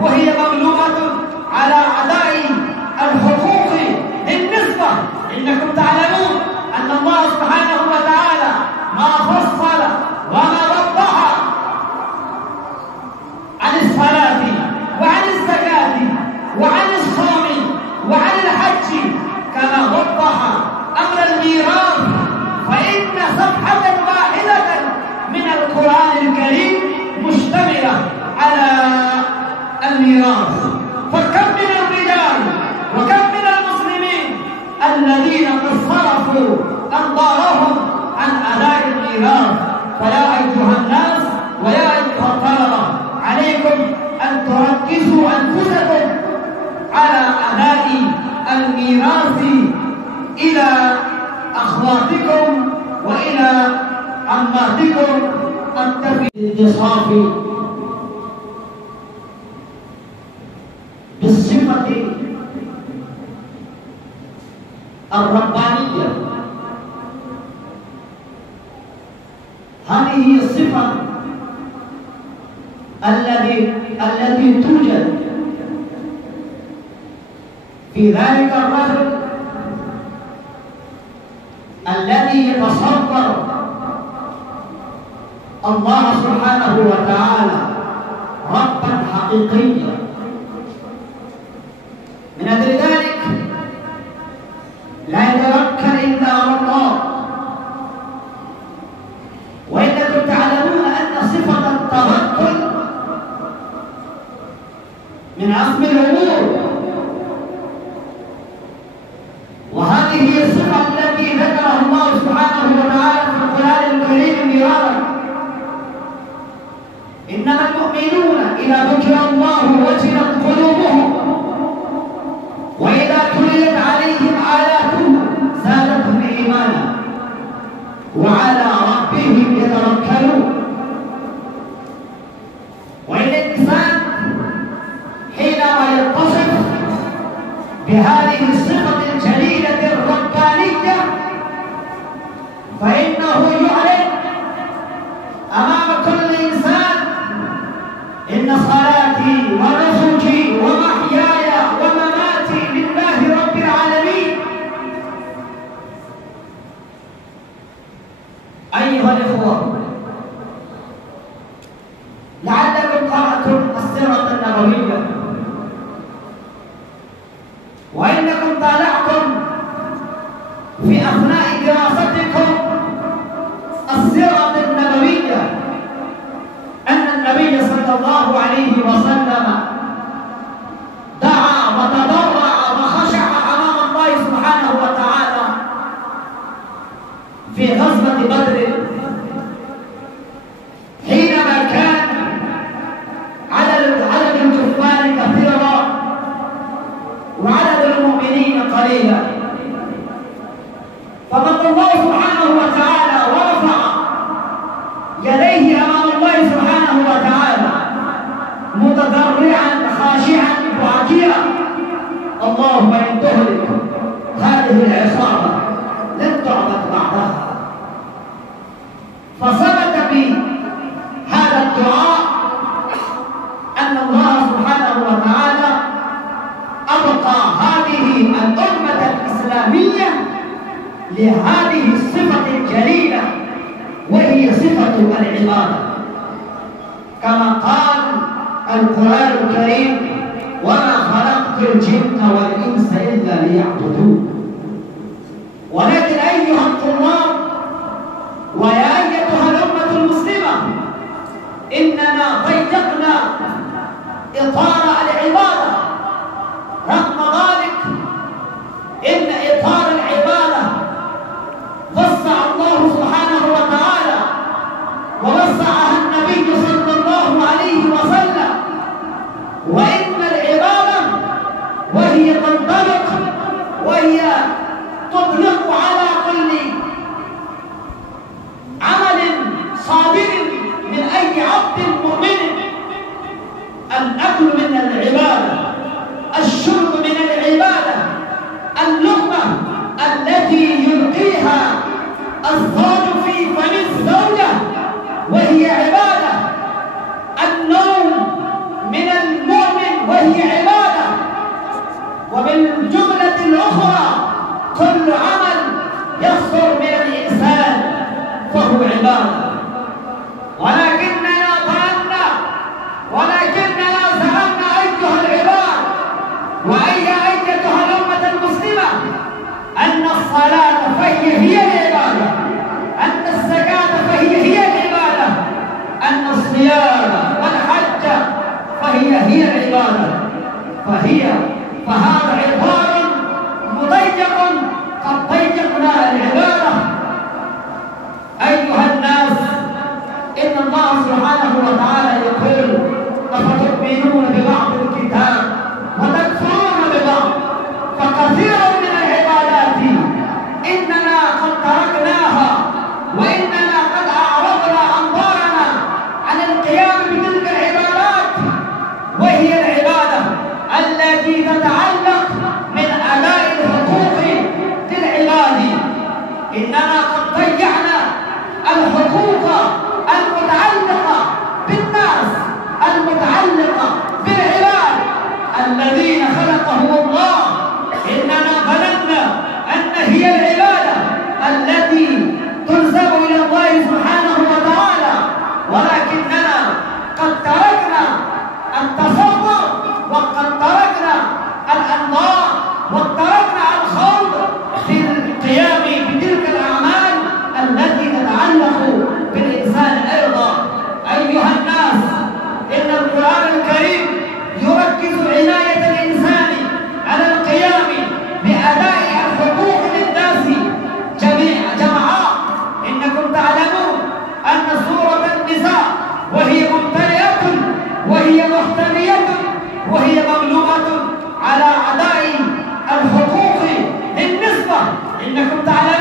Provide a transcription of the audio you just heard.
وهي مملوءة على أداء الحقوق بالنسبة. إنكم تعلمون أن الله سبحانه وتعالى ما فصل وما وضح عن الصلاة وعن الزكاة وعن الصوم وعن الحج كما وضح أمر الميراث، فإن صفحة واحدة من القرآن الكريم مشتملة على الميراث. فكم من الرجال وكم من المسلمين الذين قد صرفوا أنظارهم عن أداء الميراث. فيا أيها الناس ويا أيها الطلبة، عليكم أن تركزوا أنفسكم على أداء الميراث إلى أخواتكم وإلى عماتكم التفي الانتصاف بالصفة الربانية. هذه هي الصفة التي توجد في ذلك الرجل الذي يتصور الله سبحانه وتعالى ربا حقيقيا. من أجل ذلك لا يتوكل إلا على الله. وإنكم تعلمون أن صفة التوكل من أصل الأمور، وهذه هي الصفة التي ذكرها الله سبحانه وتعالى في القرآن الكريم مرارا. إنما المؤمنون إذا ذكر الله وجلت قلوبهم وإذا تليت عليهم آياته زادتهم إيمانا وعلى ربهم يتوكلون. وإن الإنسان حينما يتصف بهذه الصفة الجليلة الربانية فإنه يعلن أمام كل إنسان إن صلاتي ونسكي ومحياي ومماتي لله رب العالمين. أيها الإخوة، لعلكم قرأتم السيرة النبوية وإنكم طالعتم في أثناء دراستكم السيرة النبوية أن النبي صلى الله عليه وسلم دعا وتضرع وخشع أمام الله سبحانه وتعالى في غزوة بدر، حينما كان عدد الكفار كثيرا وعدد المؤمنين قليلا. فبقى الله سبحانه وتعالى ورفع يديه أمام الله سبحانه وتعالى متضرعا خاشعا باكيا: اللهم إن تهلك هذه العصابة لن تعبد بعدها. فثبت في هذا الدعاء أن الله سبحانه وتعالى أبقى هذه الأمة الإسلامية لهذه الصفة الجليلة وهي صفة العبادة، كما قال القرآن الكريم: وما خلقت الجن والإنس إلا ليعبدون. ولكن أيها الطلاب ويا أيتها الأمة المسلمة، إننا ضيقنا إطار العبادة. رغم ذلك إن إطار العبادة وسع الله سبحانه وتعالى ووسعها النبي صلى الله عليه وسلم. وإن العبادة وهي تنطلق وهي تطلق على كل عمل صادر من أي عبد مؤمن: الأكل من العبادة، الشرب من العبادة، اللقمة التي يلقيها الزوج في فم الزوجة وهي عبادة، النوم من المؤمن كل عمل يصدر من الإنسان فهو عبادة. ولكننا زعمنا أيها العباد أيتها الأمة المسلمة أن الصلاة فهي العبادة، أن الزكاة فهي العبادة، أن الصيام والحج فهي العبادة. فهذا عبارة مضيق قد ضيقنا العبادة. أيها الناس، إن الله سبحانه وتعالى يقول: أفتؤمنون ببعض الكتاب وتكفرون ببعض، فكثير من العبادات إننا قد تركناها، وإننا قد أعرضنا أنظارنا عن القيام بتلك العبادات، وهي العبادة التي تتعلق من أداء الحقوق للعباد. إننا قد ضيعنا الحقوق المتعلقة بالناس، المتعلقة بالعباد الذين خلقهم الله. إننا ظننا أن هي العبادة التي تنسب إلى الله سبحانه وتعالى، ولكننا قد تركنا التصور، وقد تركنا الأنظار، وقد تركنا الخوض في القيام بتلك الأعمال التي تتعلق بالإنسان أيضا. أيها الناس، إن القرآن الكريم يركز عناية الإنسان على القيام بأداء الحقوق للناس جمعاء. إنكم تعلمون أن سورة النساء وهي ممتلئة وهي محتمية وهي مملوءة على أداء الحقوق للنسبة. إنكم تعلمون